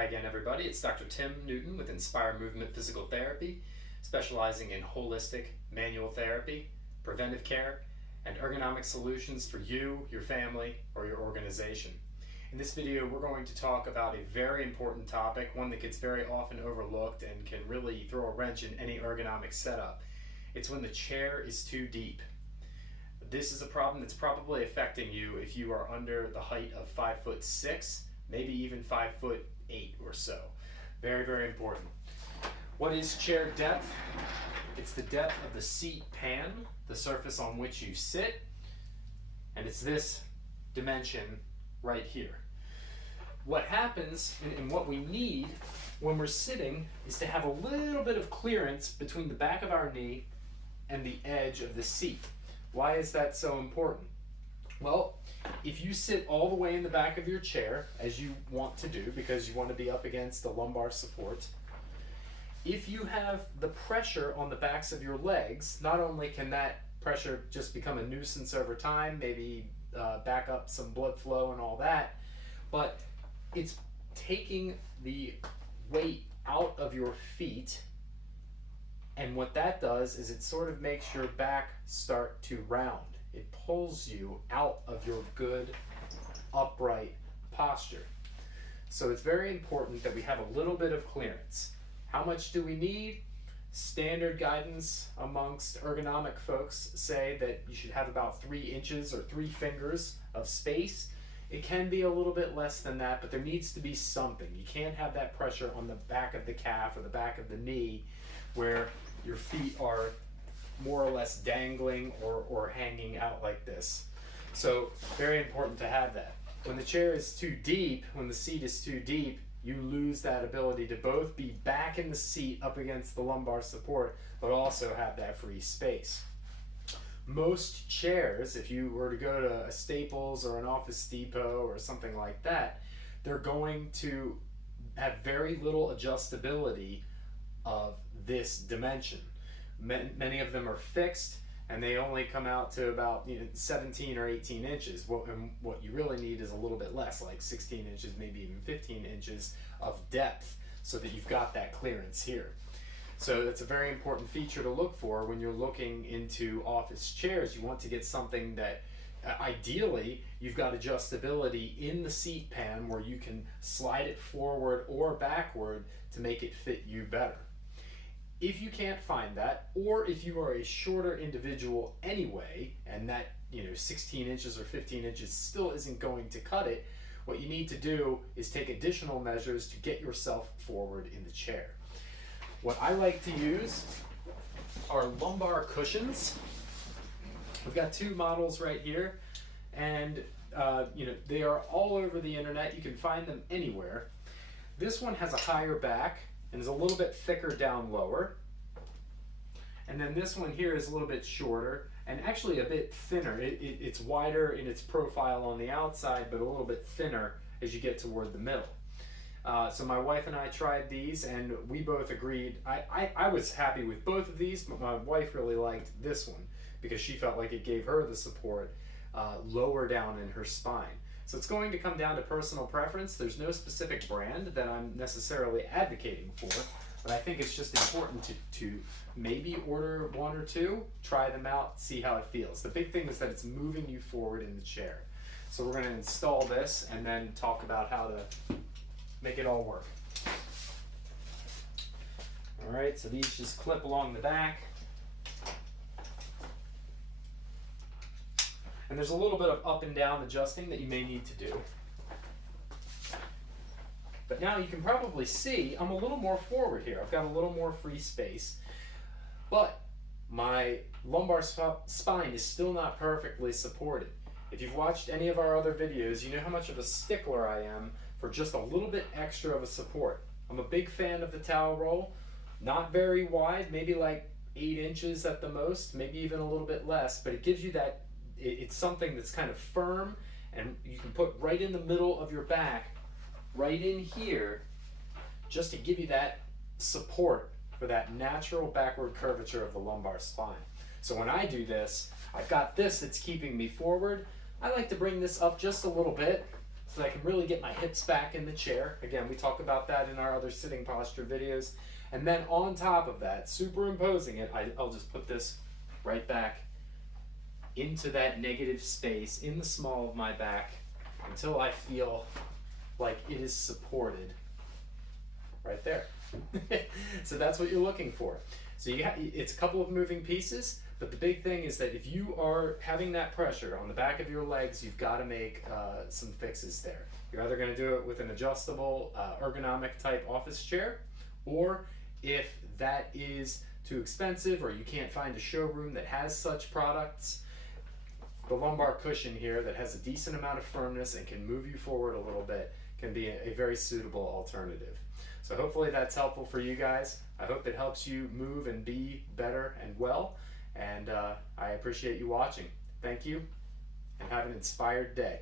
Hi again, everybody. It's Dr. Tim Newton with Inspire Movement Physical Therapy, specializing in holistic manual therapy, preventive care, and ergonomic solutions for you, your family, or your organization. In this video, we're going to talk about a very important topic, one that gets very often overlooked and can really throw a wrench in any ergonomic setup. It's when the chair is too deep. This is a problem that's probably affecting you if you are under the height of 5'6", maybe even 5'8" or so. Very, very important. What is chair depth? It's the depth of the seat pan, the surface on which you sit, and it's this dimension right here. What happens and what we need when we're sitting is to have a little bit of clearance between the back of our knee and the edge of the seat. Why is that so important? Well, if you sit all the way in the back of your chair, as you want to do because you want to be up against the lumbar support, if you have the pressure on the backs of your legs, not only can that pressure just become a nuisance over time, maybe back up some blood flow and all that, but it's taking the weight out of your feet, and what that does is it sort of makes your back start to round. It pulls you out of your good upright posture. So it's very important that we have a little bit of clearance. How much do we need? Standard guidance amongst ergonomic folks say that you should have about 3 inches or 3 fingers of space. It can be a little bit less than that, but there needs to be something. You can't have that pressure on the back of the calf or the back of the knee where your feet are more or less dangling or hanging out like this. So very important to have that. When the chair is too deep, when the seat is too deep, you lose that ability to both be back in the seat up against the lumbar support, but also have that free space. Most chairs, if you were to go to a Staples or an Office Depot or something like that, they're going to have very little adjustability of this dimension. Many of them are fixed, and they only come out to about 17 or 18 inches. What you really need is a little bit less, like 16 inches, maybe even 15 inches of depth, so that you've got that clearance here. So that's a very important feature to look for when you're looking into office chairs. You want to get something that ideally you've got adjustability in the seat pan where you can slide it forward or backward to make it fit you better. If you can't find that, or if you are a shorter individual anyway, and that 16 inches or 15 inches still isn't going to cut it, what you need to do is take additional measures to get yourself forward in the chair. What I like to use are lumbar cushions. We've got 2 models right here, and they are all over the internet. You can find them anywhere. This one has a higher back and is a little bit thicker down lower. And then this one here is a little bit shorter and actually a bit thinner. It's wider in its profile on the outside, but a little bit thinner as you get toward the middle. So my wife and I tried these, and we both agreed. I was happy with both of these, but my wife really liked this one because she felt like it gave her the support lower down in her spine. So it's going to come down to personal preference. There's no specific brand that I'm necessarily advocating for, but I think it's just important to maybe order 1 or 2, try them out, see how it feels. The big thing is that it's moving you forward in the chair. So we're going to install this and then talk about how to make it all work. All right, so these just clip along the back. And there's a little bit of up and down adjusting that you may need to do. But now you can probably see I'm a little more forward here. I've got a little more free space. But my lumbar spine is still not perfectly supported. If you've watched any of our other videos, you know how much of a stickler I am for just a little bit extra of a support. I'm a big fan of the towel roll. Not very wide, maybe like 8 inches at the most, maybe even a little bit less, but it gives you that. It's something that's kind of firm, and you can put right in the middle of your back, right in here, just to give you that support for that natural backward curvature of the lumbar spine. So when I do this, I've got this that's keeping me forward. I like to bring this up just a little bit so that I can really get my hips back in the chair. Again, we talk about that in our other sitting posture videos. And then on top of that, superimposing it, I'll just put this right back into that negative space in the small of my back until I feel like it is supported right there. So that's what you're looking for. So it's a couple of moving pieces, but the big thing is that if you are having that pressure on the back of your legs, you've got to make some fixes there. You're either going to do it with an adjustable ergonomic type office chair, or if that is too expensive or you can't find a showroom that has such products, the lumbar cushion here that has a decent amount of firmness and can move you forward a little bit can be a very suitable alternative. So hopefully that's helpful for you guys. I hope it helps you move and be better and well, and I appreciate you watching. Thank you, and have an inspired day.